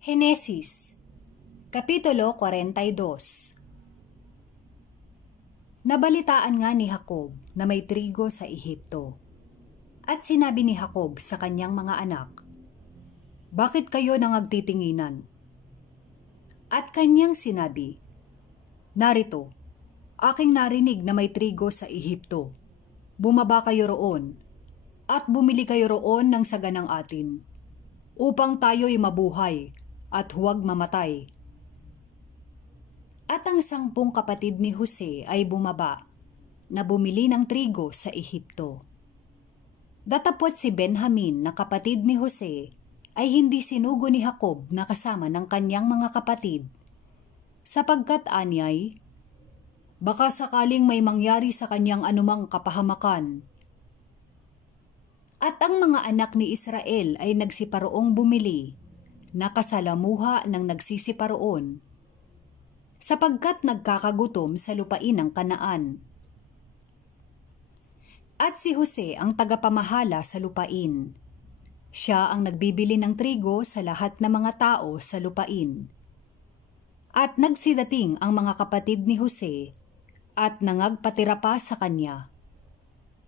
Henesis, Kapitulo 42. Nabalitaan nga ni Jacob na may trigo sa Ehipto. At sinabi ni Jacob sa kanyang mga anak, "Bakit kayo nangagtitinginan?" At kanyang sinabi, "Narito, aking narinig na may trigo sa Ehipto. Bumaba kayo roon, at bumili kayo roon ng saganang atin, upang tayo'y mabuhay at huwag mamatay." At ang 10 kapatid ni Jose ay bumaba, na bumili ng trigo sa Ehipto. Datapwat si Benjamin na kapatid ni Jose ay hindi sinugo ni Jacob na kasama ng kanyang mga kapatid, sapagkat anyay, baka sakaling may mangyari sa kanyang anumang kapahamakan. At ang mga anak ni Israel ay nagsiparoong bumili, nakasalamuha ng nagsisiparoon, sapagkat nagkakagutom sa lupain ng Kanaan. At si Jose ang tagapamahala sa lupain. Siya ang nagbibili ng trigo sa lahat ng mga tao sa lupain. At nagsidating ang mga kapatid ni Jose at nangagpatira pa sa kanya,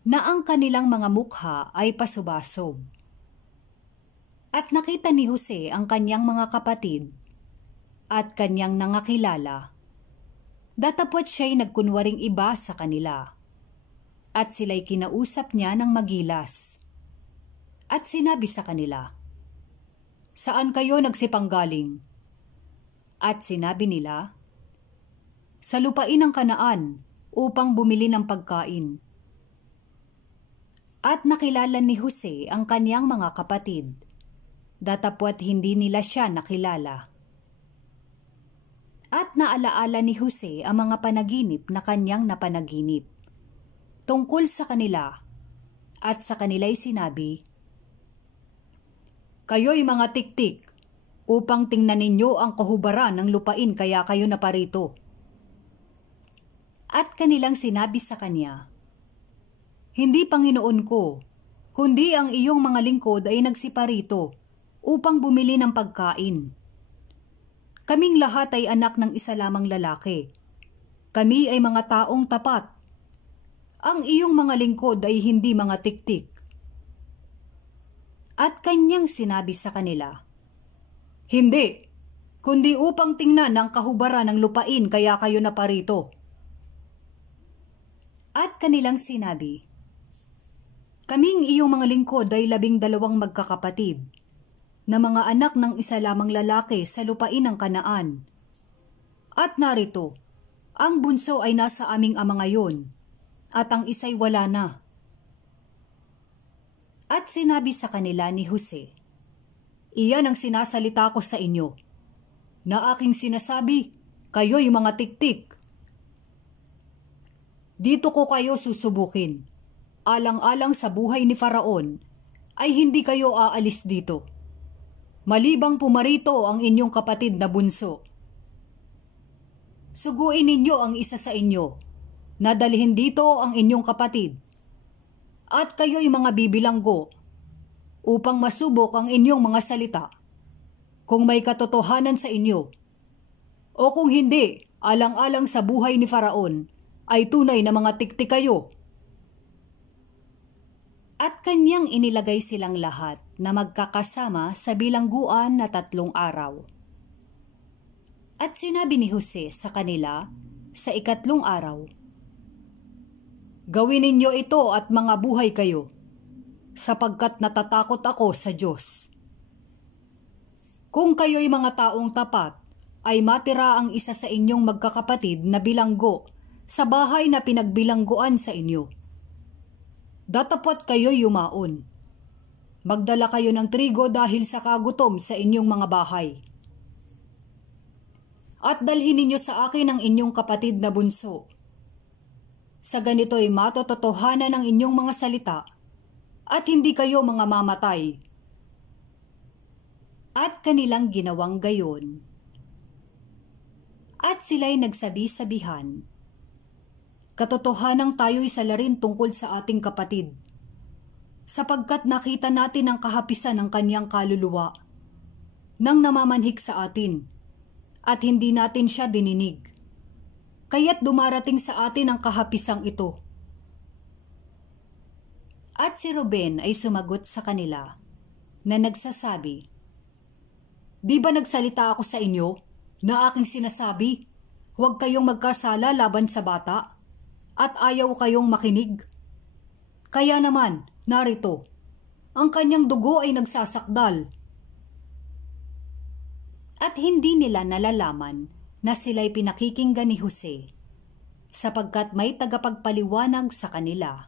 na ang kanilang mga mukha ay pasubasob. At nakita ni Jose ang kanyang mga kapatid at kanyang nangakilala. Datapwat siya'y nagkunwaring iba sa kanila. At sila'y kinausap niya ng magilas. At sinabi sa kanila, "Saan kayo nagsipanggaling?" At sinabi nila, "Sa lupain ng Kanaan upang bumili ng pagkain." At nakilala ni Jose ang kanyang mga kapatid, datapwat hindi nila siya nakilala. At naalaala ni Jose ang mga panaginip na kanyang napanaginip tungkol sa kanila, at sa kanila'y sinabi, "Kayo'y mga tiktik upang tingnan ninyo ang kahubaran ng lupain kaya kayo naparito." At kanilang sinabi sa kanya, "Hindi, Panginoon ko, kundi ang iyong mga lingkod ay nagsiparito upang bumili ng pagkain. Kaming lahat ay anak ng isa lamang lalaki. Kami ay mga taong tapat. Ang iyong mga lingkod ay hindi mga tiktik." At kanyang sinabi sa kanila, "Hindi, kundi upang tingnan ang kahubaran ng lupain kaya kayo naparito." At kanilang sinabi, "Kaming iyong mga lingkod ay 12 magkakapatid, na mga anak ng isa lamang lalaki sa lupain ng Kanaan. At narito, ang bunso ay nasa aming ama ngayon, at ang isa'y wala na." At sinabi sa kanila ni Jose, "Iyan ang sinasalita ko sa inyo, na aking sinasabi, kayo'y mga tiktik. Dito ko kayo susubukin. Alang-alang sa buhay ni Faraon, ay hindi kayo aalis dito, malibang pumarito ang inyong kapatid na bunso. Suguin ninyo ang isa sa inyo, na dalhin dito ang inyong kapatid, at kayo'y mga bibilanggo, upang masubok ang inyong mga salita, kung may katotohanan sa inyo, o kung hindi, alang-alang sa buhay ni Faraon, ay tunay na mga tiktik kayo." At kanyang inilagay silang lahat na magkakasama sa bilangguan na 3 araw. At sinabi ni Jose sa kanila sa 3 araw, "Gawin ninyo ito at mga buhay kayo, sapagkat natatakot ako sa Diyos. Kung kayo'y mga taong tapat, ay matira ang isa sa inyong magkakapatid na bilanggo sa bahay na pinagbilangguan sa inyo. Datapwat kayo'y yumaon. Magdala kayo ng trigo dahil sa kagutom sa inyong mga bahay. At dalhin ninyo sa akin ang inyong kapatid na bunso. Sa ganito'y matototohanan ang inyong mga salita, at hindi kayo mga mamatay." At kanilang ginawang gayon. At sila'y nagsabi-sabihan, "Katotohanang tayo'y salarin tungkol sa ating kapatid, sapagkat nakita natin ang kahapisan ng kanyang kaluluwa, nang namamanhik sa atin at hindi natin siya dininig. Kaya't dumarating sa atin ang kahapisang ito. At si Ruben ay sumagot sa kanila na nagsasabi, "Di ba nagsalita ako sa inyo na aking sinasabi, huwag kayong magkasala laban sa bata at ayaw kayong makinig? Kaya naman, narito, ang kanyang dugo ay nagsasakdal." At hindi nila nalalaman na sila'y pinakikinggan ni Jose, sapagkat may tagapagpaliwanag sa kanila.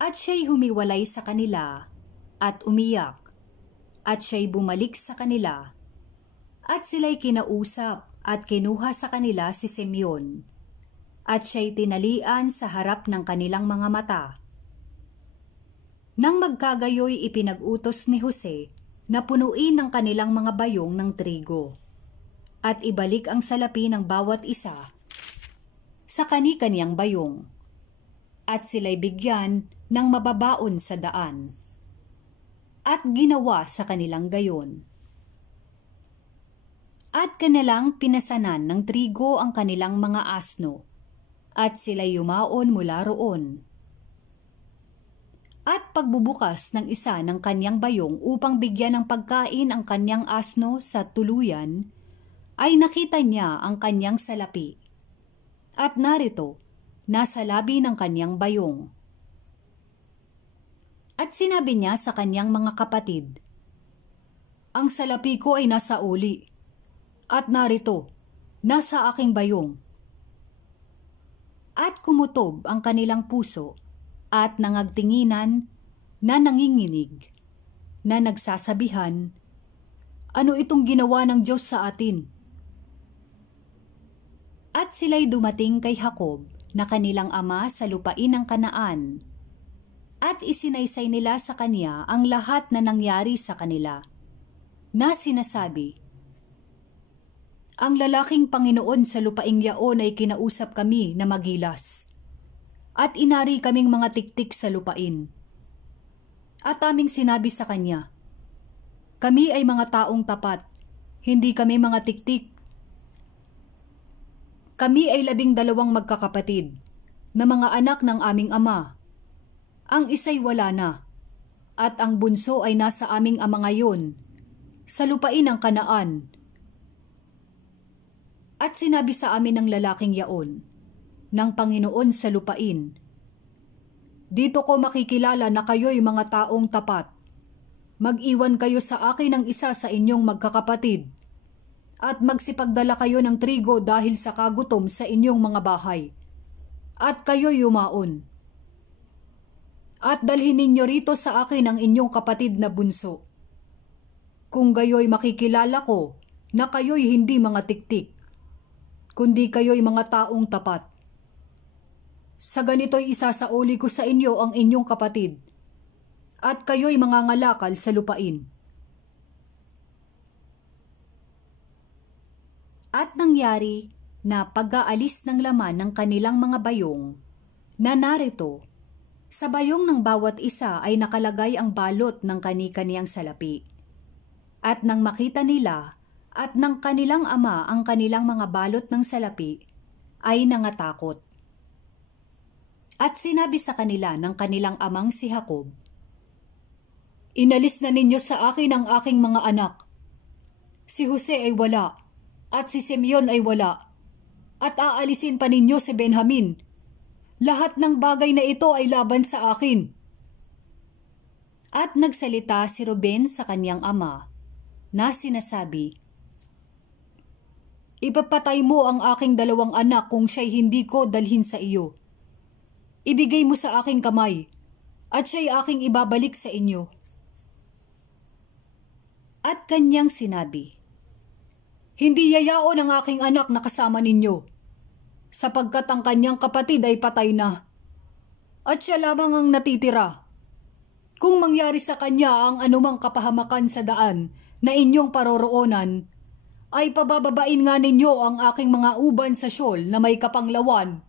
At siya'y humiwalay sa kanila at umiyak, at siya'y bumalik sa kanila, at sila'y kinausap at kinuha sa kanila si Simeon, at siya'y tinalian sa harap ng kanilang mga mata. Nang magkagayoy ipinag-utos ni Jose na punuin ng kanilang mga bayong ng trigo, at ibalik ang salapi ng bawat isa sa kani-kaniyang bayong, at sila'y bigyan ng mababaon sa daan, at ginawa sa kanilang gayon. At kanilang pinasanan ng trigo ang kanilang mga asno, at sila'y yumaon mula roon. At pagbubukas ng isa ng kanyang bayong upang bigyan ng pagkain ang kanyang asno sa tuluyan, ay nakita niya ang kanyang salapi. At narito, nasa labi ng kanyang bayong. At sinabi niya sa kanyang mga kapatid, "Ang salapi ko ay nasa uli, at narito, nasa aking bayong." At kumutob ang kanilang puso, at nangagtinginan na nanginginig, na nagsasabihan, "Ano itong ginawa ng Diyos sa atin?" At sila'y dumating kay Jacob na kanilang ama sa lupain ng Kanaan, at isinaysay nila sa kanya ang lahat na nangyari sa kanila, na sinasabi, "Ang lalaking Panginoon sa lupaing yaon ay kinausap kami na magilas, at inari kaming mga tiktik sa lupain. At aming sinabi sa kanya, kami ay mga taong tapat, hindi kami mga tiktik. Kami ay 12 magkakapatid, na mga anak ng aming ama. Ang isa'y wala na, at ang bunso ay nasa aming ama ngayon, sa lupain ng Kanaan." At sinabi sa amin ng lalaking yaon, ng Panginoon sa lupain, "Dito ko makikilala na kayo'y mga taong tapat. Mag-iwan kayo sa akin ng isa sa inyong magkakapatid, at magsipagdala kayo ng trigo dahil sa kagutom sa inyong mga bahay, at kayo'y yumaon. At dalhin ninyo rito sa akin ang inyong kapatid na bunso. Kung gayo'y makikilala ko na kayo'y hindi mga tiktik, kundi kayo'y mga taong tapat. Sa ganito'y isasauli ko sa inyo ang inyong kapatid, at kayo'y mangangalakal sa lupain." At nangyari na pag-aalis ng laman ng kanilang mga bayong, na narito, sa bayong ng bawat isa ay nakalagay ang balot ng kani-kaniyang salapi. At nang makita nila at ng kanilang ama ang kanilang mga balot ng salapi, ay nangatakot. At sinabi sa kanila ng kanilang amang si Jacob, "Inalis na ninyo sa akin ang aking mga anak. Si Jose ay wala, at si Simeon ay wala, at aalisin pa ninyo si Benjamin. Lahat ng bagay na ito ay laban sa akin." At nagsalita si Ruben sa kanyang ama, na sinasabi, "Ipapatay mo ang aking 2 anak kung siya'y hindi ko dalhin sa iyo. Ibigay mo sa aking kamay, at siya'y aking ibabalik sa inyo." At kanyang sinabi, "Hindi yayaon ang aking anak na kasama ninyo, sapagkat ang kanyang kapatid ay patay na, at siya lamang ang natitira. Kung mangyari sa kanya ang anumang kapahamakan sa daan na inyong paroroonan, ay pabababain nga ninyo ang aking mga uban sa siyol na may kapanglawan,